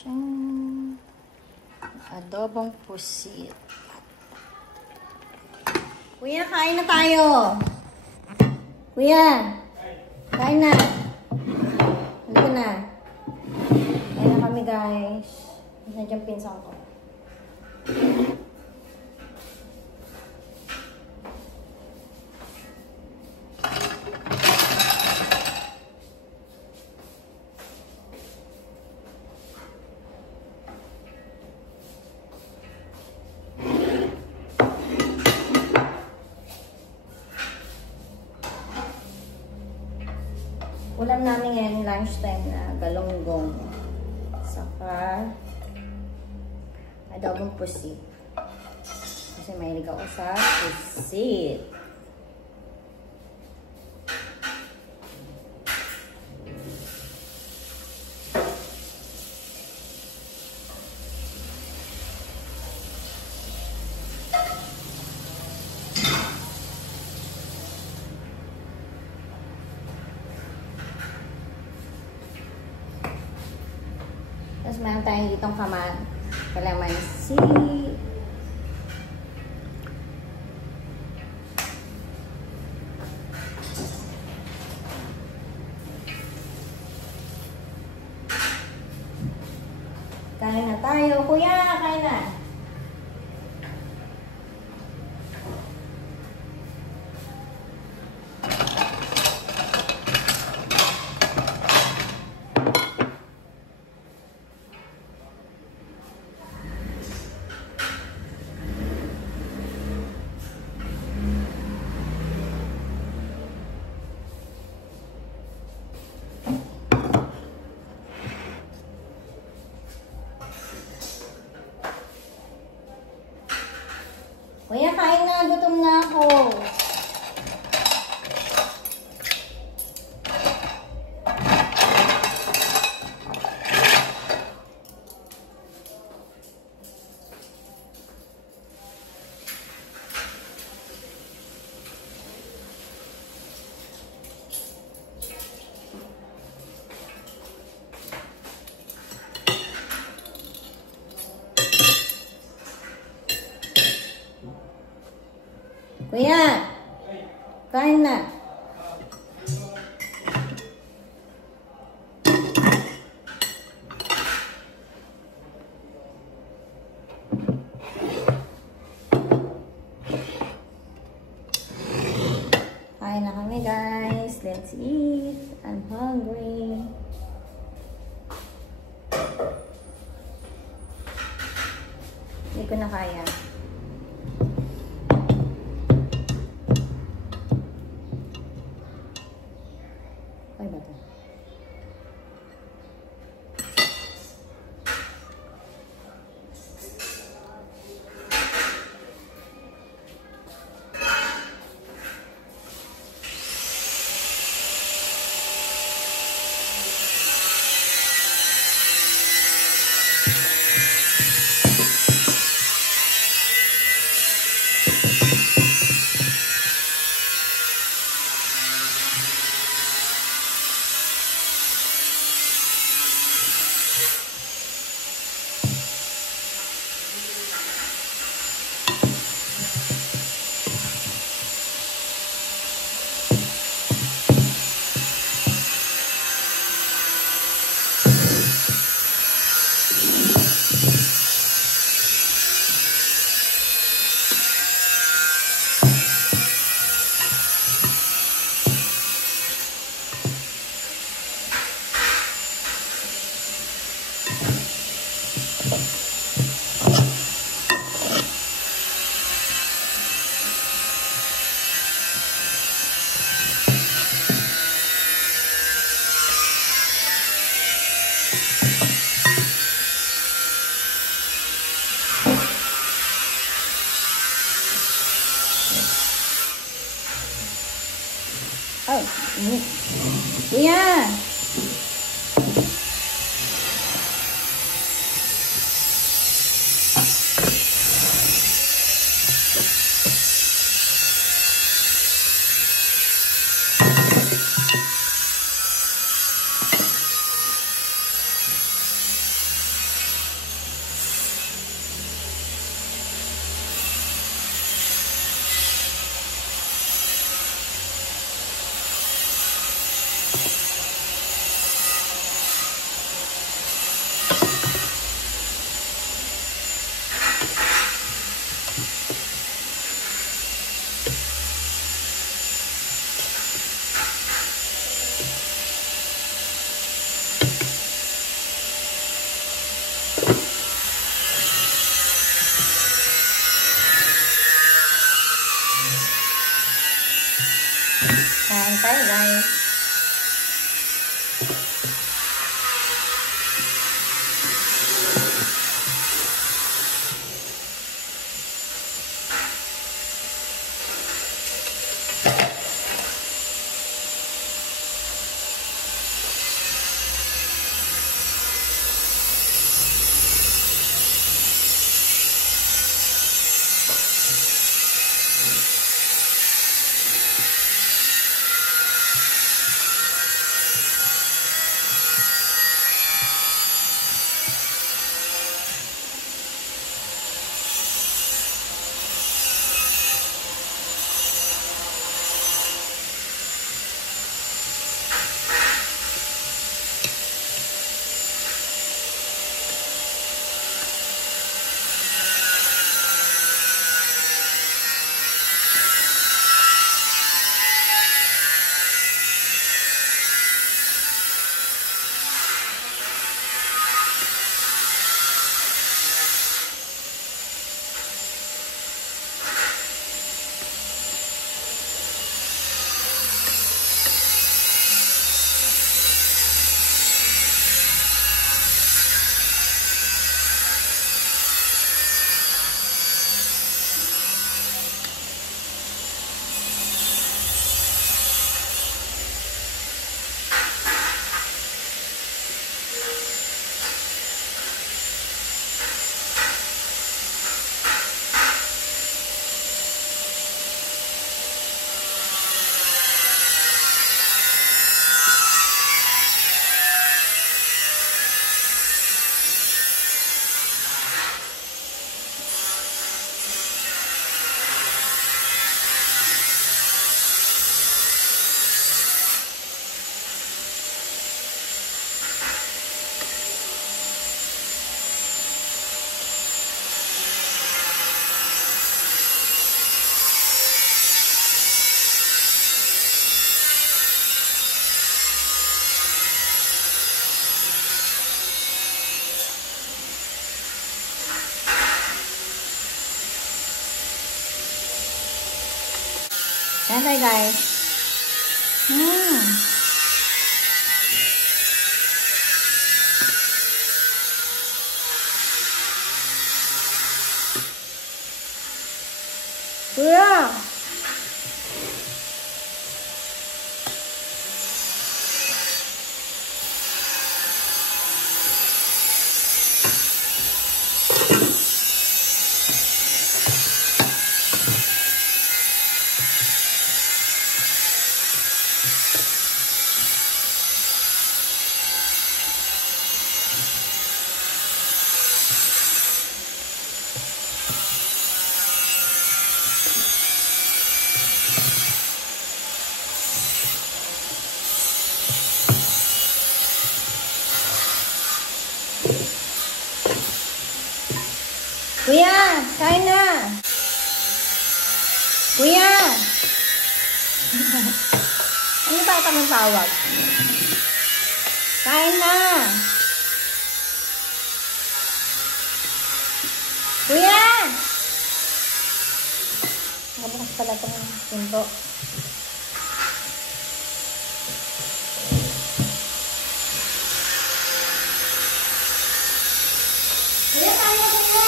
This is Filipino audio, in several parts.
Tiyang adobong pusit. Kuya, kain na tayo. Kuya, kain na. Halika na. Kain na kami, guys. Nandiyan pinsan ko. Ulam namin ngayon lunchtime na galunggong. Saka adobong pusit. Kasi mahilig ako sa pusit. Tapos meron tayong ditong kalamansi. Kain na tayo. Kuya, kain na. Kuya, kain na. Gutom na ako. Kuya, kain na. Kain na kami, guys. Let's eat. I'm hungry. Hindi ko na kaya. Ay ba ito? Ay, kuya! tayo guys. Yan tayo guys. Kuya! Kuya, kain na. Kuya. Ano ba ang tawag? Kain na. Kuya. Nakabukas pala itong pinto. Kuya, kain na kuya.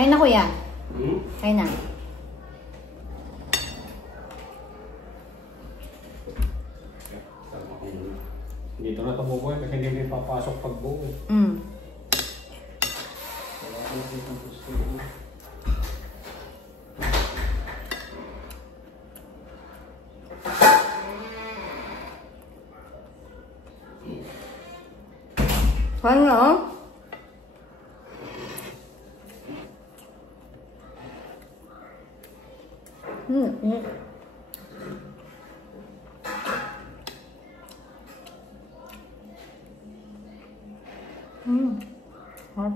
Kain na kuya. Kain na. Dito na ito bubuhay kasi hindi may papasok pag buo. Kain na oh. Mm. Hot.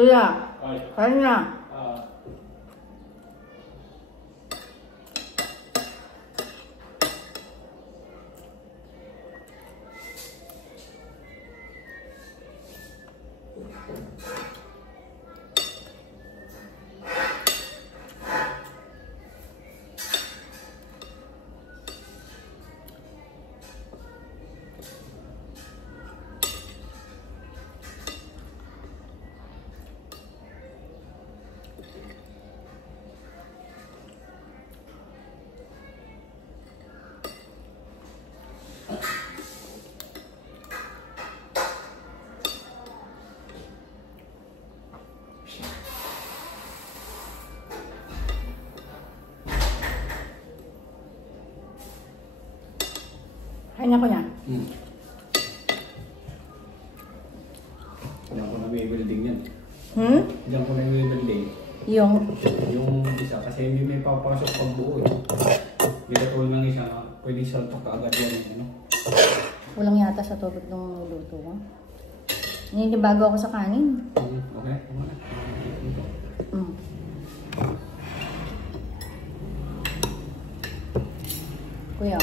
Kuya, Ay. kain na. Kain ako na. Diyan ko na may building yan. Diyan ko na may building. Yung Yung isa kasi hindi may papasok pag buo eh. Hindi ka tulad ng isa na pwede salpak ka agad yan. Ano? kulang yata sa tubig ng luto ko. Ninibago ako sa kanin. Okay. Mm. Kuya.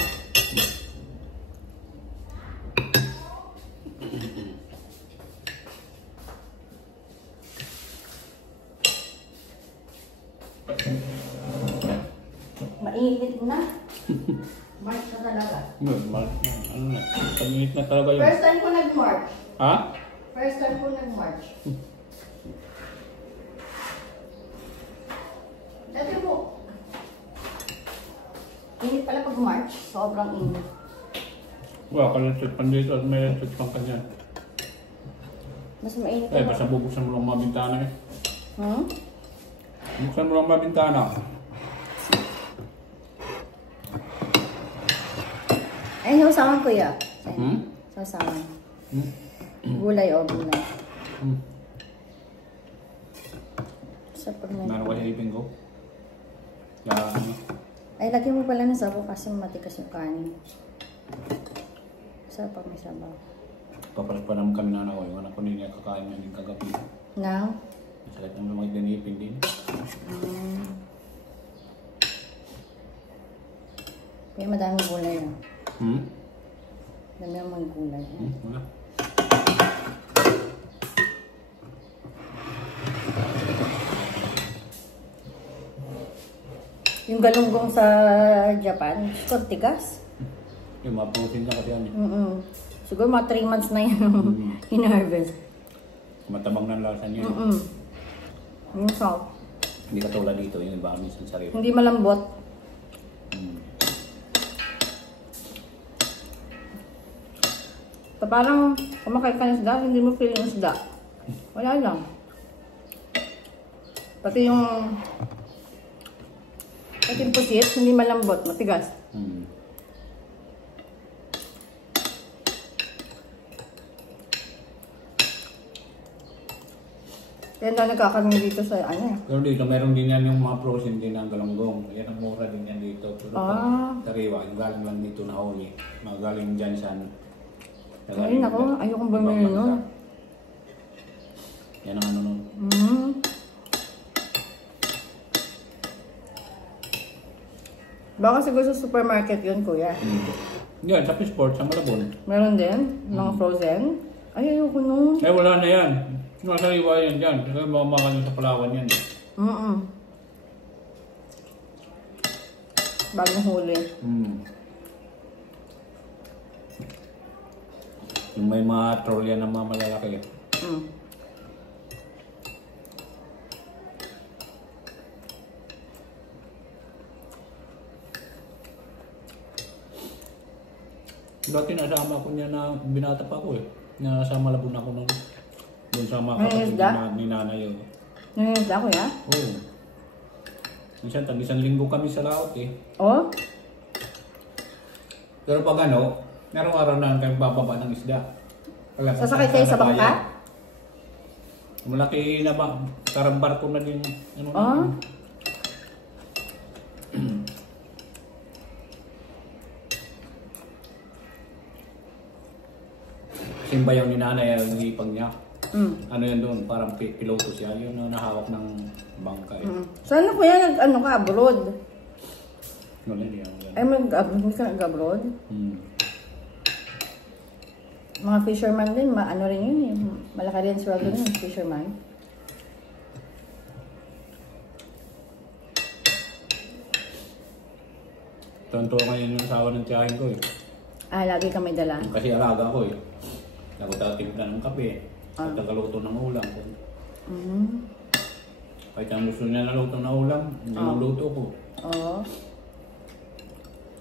Mainit na. March na talaga. Ano na? Pag-init na talaga yun. First time ko nag-March. Ha? First time ko nag-March. Dati po. Init pala pag March. Sobrang init. Wala ka lang pandito at may lang pang kanyan. Mas mainit Eh, basta bubuksan mo lang mga bintana eh. Hmm? Buksan mo lang mga bintana. Ay, nausawan kuya. Hmm? Sausawan. Hmm? Gulay o gulay. Hmm? Sa pag may... Meron ka hipin ko? Kaya ano? Ay, lagyan mo pala ng sabaw kasi matikas yung kanin. Sarap pag may sabaw. Papalag pa naman kami na ako. Yung anak ko nila kakain na din kagabi. Now? Masakit naman mga ganipin din. Kaya madaming gulay na. Hmm? Dami ang mga gulay. Wala. Yung galunggong sa Japan, tigas. Yung mga protein na kasi yan eh. Siguro mga 3 months na yan in-harvest. Matabang ng lasa niya. Yung salt. Hindi katulad dito, yung iba minsan sarili. Hindi malambot. So, parang kumakain ka ng isda, hindi mo feel yung isda. Wala lang. Pati yung pusit, hindi malambot, matigas. Kaya na nagkakaroon dito sa ano. Pero dito, meron din yan yung mga frozen din ng galunggong. Yan ang mura din yan dito. Pero sariwa, yung galing lang dito na huli. Mga galing dyan sa Ay, nako. Ayokong bumili nun. Yan ang ano nun. Baka siguro sa supermarket yun, kuya. Yan, sa Fishport, sa Malabon. Meron din, mga frozen. Ay, ayoko nun. Eh, wala na yan. Nasa iwa yan dyan. Kasi baka nyo sa Palawan yan. Bagong huli. Yung may mga troll yan ng mga malalaki. Dati nasama ko niya na binata pa ako eh. Nasa Malabon ako nung doon sa mga kapatid ni nanay. Nangyayos ako, ya? Oo. Minsan, isang linggo kami sa laot eh. Oh? Pero pag ano, merong araw na kami bababa ng isda. Sasakay kayo sa bangka? Malaki na ba? Karang barko na din. Ano Oh? Simbayaw ni nanay ang ipag niya. Ano yun doon? Parang piloto siya. Yun ang nahawak ng bangka eh. Saan kuya nag-ano ka? Abroad? Wala niya. Ay, hindi ka nag-abroad? Mga fisherman din, ano rin yun eh. Malaki rin sweldo rin, fisherman. Tonto ngayon yung asawa ng tiyahin ko eh. Ah, lagi ka may dala. Kasi alaga ko eh. Nagutatimpla ng kape. At nagaluto ng ulam. Kahit ang gusto niya naluto ng ulam, niluluto ko. Oo.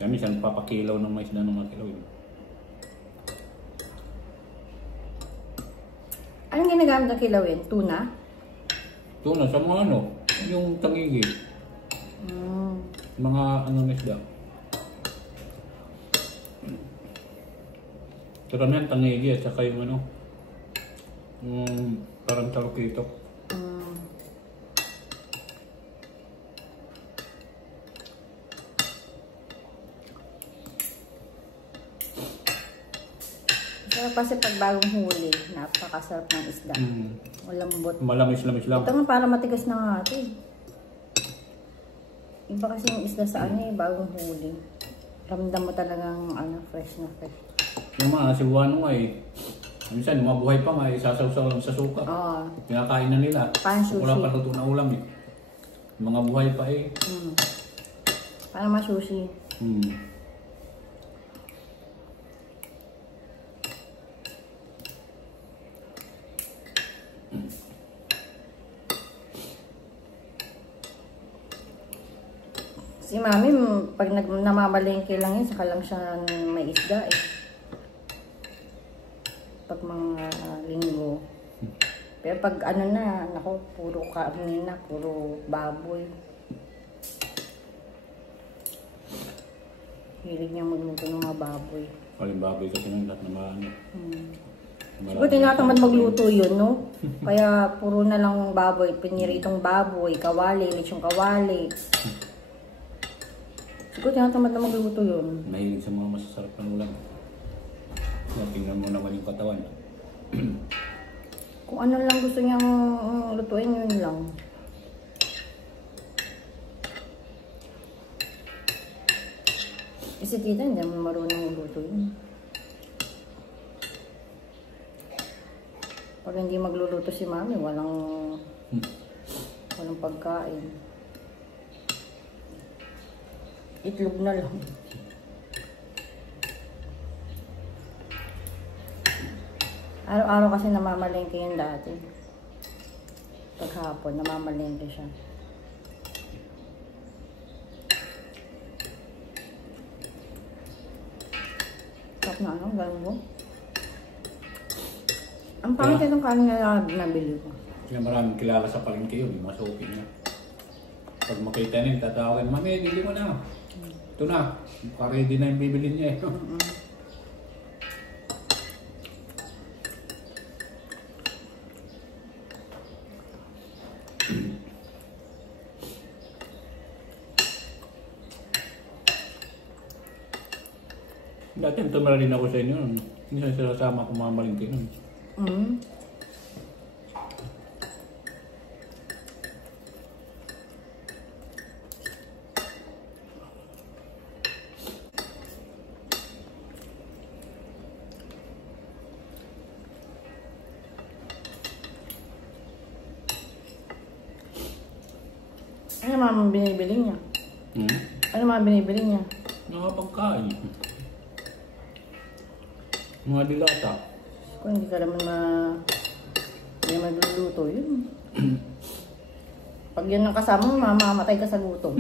Kaya minsan papakilaw ng mais na ng mga kilaw. Anong ginagamit ng kilawin? Tuna? Tuna sa mga ano, yung tangigi. Mga ano na isda. Karamihan tangigi at saka yung ano, parang talukito. Pero kasi pag bagong huli, napakasarap ng isda. Malambot. Malamis-lamis lang. Ito nga para matigas na nga ito eh. Iba kasi yung isda sa ano eh, bagong huli. Ramdam mo talagang ano, fresh na fresh. Yung mga Cebuano nga eh. Minsan, mabuhay pa nga eh, sasaw-saw lang sa suka. Oo. Pinakain na nila. Pan-sushi. Wala pa luto na ulam eh. Yung mga buhay pa eh. Parang masushi. Si mami, pag namamalengke lang yun, saka lang siya may isda eh. Pag mga linggo. Pero pag ano na, naku, puro karne na, puro baboy. Hilig niya magluto ng mga baboy. Paling baboy kasi ng lahat na maano. Siguro tinatamad magluto yun, no? Kaya puro na lang baboy, piniritong baboy, kawali, lechong kawali. Siguro tinatamad na magluto yun. Mahilig sa mga masasarap ng ulam. Tingnan mo naman yung katawan. Kung ano lang gusto niyang lutuin, yun lang. Kasi tita, hindi naman marunong magluto yun. Pag hindi magluluto si mami, walang pagkain. Itlog na lang. Araw-araw kasi namamalengke yan dati. Paghapon, namamalengke siya. Sarap na ano, gano'n mo. Ang pangit itong kanin na nabili ko. Kaya maraming kilala sa palengke yun, yung masukin niya. Pag makita niya, tatawagin, Mami, bili mo na. Ito na, ready na yung bibili niya eh. Dati tumira din ako sa inyo. Minsan sinasama ko mga malingki nun. Mm. Ano mga binibili niya? Hmm? Ano mga binibili niya? Mga pagkain. Mga dilata. Kung hindi ka naman hindi magluluto yun. Pag yan ang kasama mo, mamamatay ka sa gutom.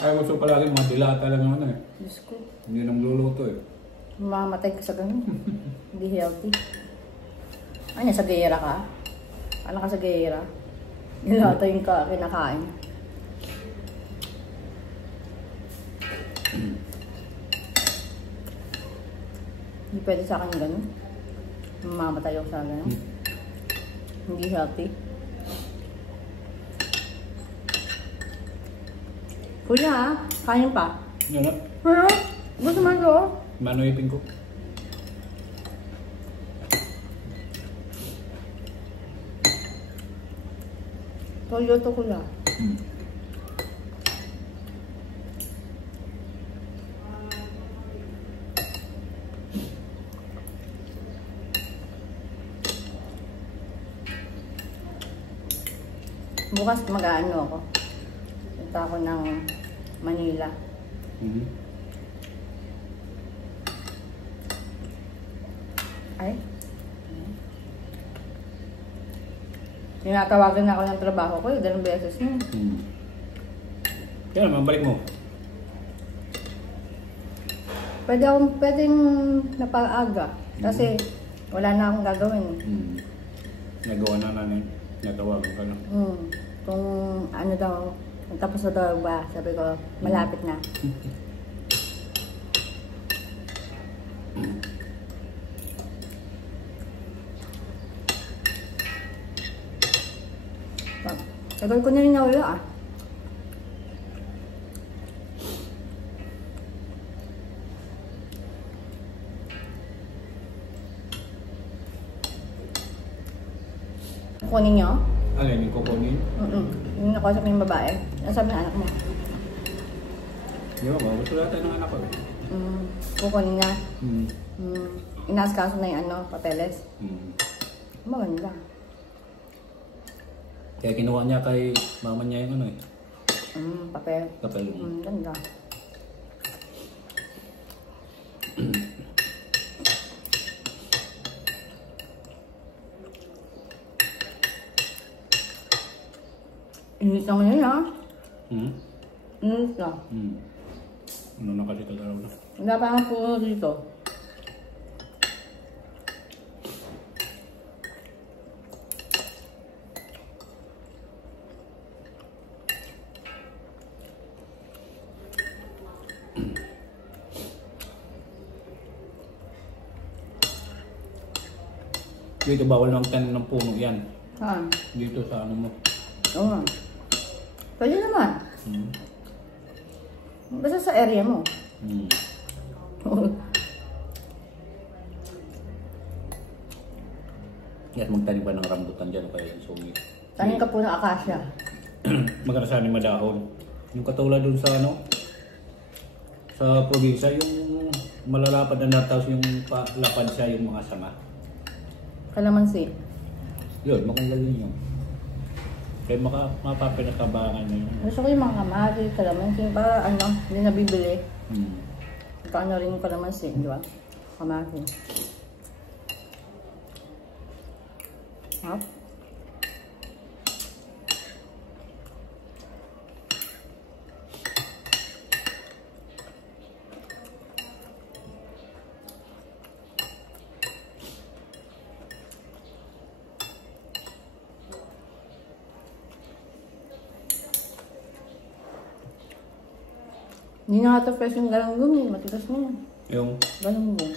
Ay, gusto palagi mga dilata lang naman eh. Diyos ko, Hindi nang luluto eh. mamamatay ka sa ganun. Hindi healthy. Ano, sa gayera ka? Ano ka sa gayera? Dilata yung kinakain. Hindi pwede sa akin ganun. Mamamatay ako sa ganun. Hindi healthy. Kuya ha, kain pa. Yan na. Ano? Gusto mo ito? Manoipin ko. Toyoto ko lang. Bukas mag-ano ako. Punta ako ng Manila. Mhm. Ay? Tinatawagan na ako ng trabaho ko, dalawang beses na. Kaya naman, balik mo. Pwedeng napaaga. Kasi wala na akong gagawin. Nagawa na namin. Natawagan ka na. Kung ano daw, tapos na daw ba, sabi ko, malapit na. Tagal ko na rin nawala ah. Kunin niyo? Alin, yung kukunin? Yung nakausap mo yung babae. Ang sabi ng anak mo? Di ba ba? Gusto lahat tayo ng anak ko. Kukunin niya. Hmm. Inaaskaso na yung papeles. Maganda. Kaya kinuha niya kay mama niya yung ano eh. Papel. Kapal. Ganda. Init na ngayon ha? Init na. Ano na kasi kagaraw na. Wala pa nga puno dito. Dito bawal ng tanim ng puno yan. Saan? Dito sa ano mo. Oo nga. Pwede naman. Basta sa area mo. Yes, magtanim pa ng rambutan dyan o kaya yung sungit. Tanim ka po ng akasya. Magkano sa anim madahon. Yung katulad dun sa ano, sa probinsya, yung malalapad na tapos yung lapad siya yung mga sanga. Kalamansi. Yun, makagaling yun. Kaya mapapinakabangan na yun. Gusto ko yung mga kamari, kalamansi, para ano, hindi nabibili. Kaano rin yung kalamansi, di ba? Kamari. Hop. Hindi na ito fresh yung galunggong eh. Matigas na yan. Yung? Galunggong.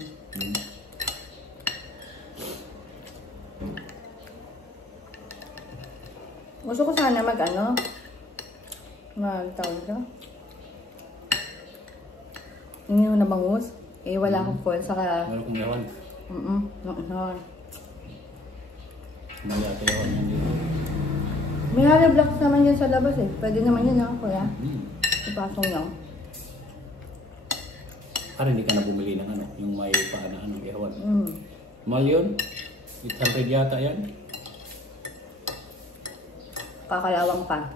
Gusto ko sana mag-ano. Mag-tawag ka. Hindi mo na bangus. Eh, wala akong phone, saka... Meron kong yawan. No. May ate yawan yan dito. May hollow blocks naman yan sa labas eh. Pwede naman yun, ha, kuya? Ipasong lang. Parang hindi ka na bumili ng ano, yung may paana ano, yawan. Mm. Mahal yun? 800 yata yan. Kakalawang pa.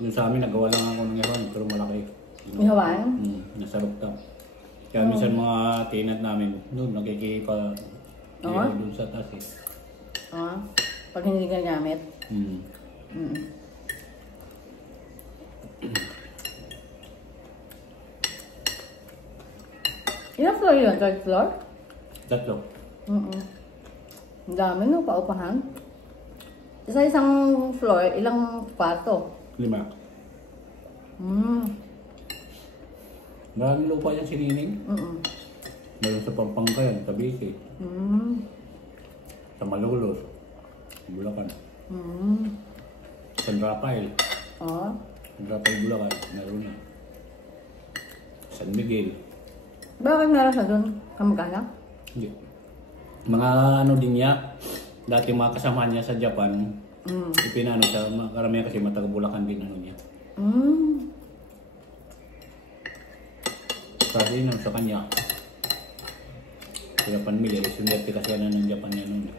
Yung sa amin, nagawa lang ako ng yawan, pero malaki. Ihawan? Nasa rooftop. Kaya minsan mga tenant namin, doon nakikipa ihaw doon sa taas eh. Pag hindi ka gamit. Ilang floor yun? 3rd floor? 3. Ang dami no, paupahan. Sa isang floor, ilang kwarto? 5. Maraming lupa yan sinining. Meron sa Pampanga yan, sa Bisi. Sa Malolos, Bulacan. San Rafael. San Rafael, Bulacan, meron na. San Miguel. Bakit meron sa doon? Kamag-anak? Hindi. Mga ano din niya, dati mga kasama niya sa Japan, ipinano siya, karamihan kasi mataga-Bulacan din ano niya. Kasi yun sa kanya. Kaya panmili, sunderte kasi ano ng Japan niya noon.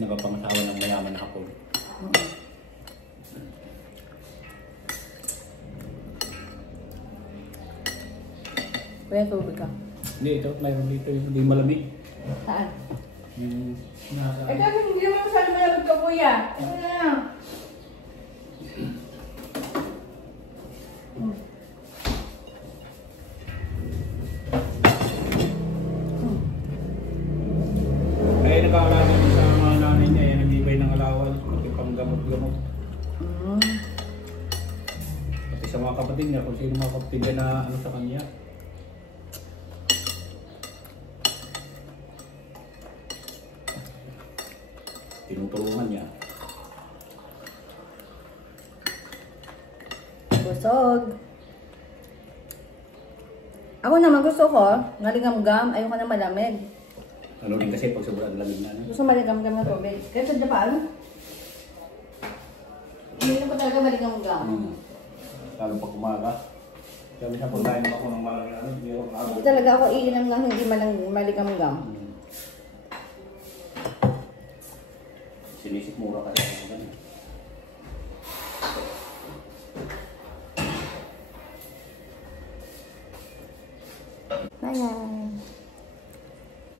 Nakapangasawa ng mayaman na Hapon. Kuya, tubig ka. Hindi, ito, mayroon dito yung hindi malamig. Saan? Yung nasa... Kasi hindi naman masyado malamig ka, kuya. Ano na? Kaya nag-aalaga din sa mga nanay niya, yan nagbibay ng alawan, pang gamot-gamot. Pati sa mga kapatid niya, kung sino mga kapatid niya na ano sa kanya. Tinutulungan niya. Busog. Ako naman gusto ko, naligam-gam, ayoko na malamig. Ano rin kasi pag sobrang lamig na. Gusto maligam-gam na tubig. Kaya sa Japan, hindi ko talaga maligam-gam. Lalo pag umaga. Kaya minsan pag tayo ako ng malamig ano, hindi ako nakagawa. Hindi talaga ako iinom ng hindi maligam-gam. Sinisip mura kasi ako ganun. Bye.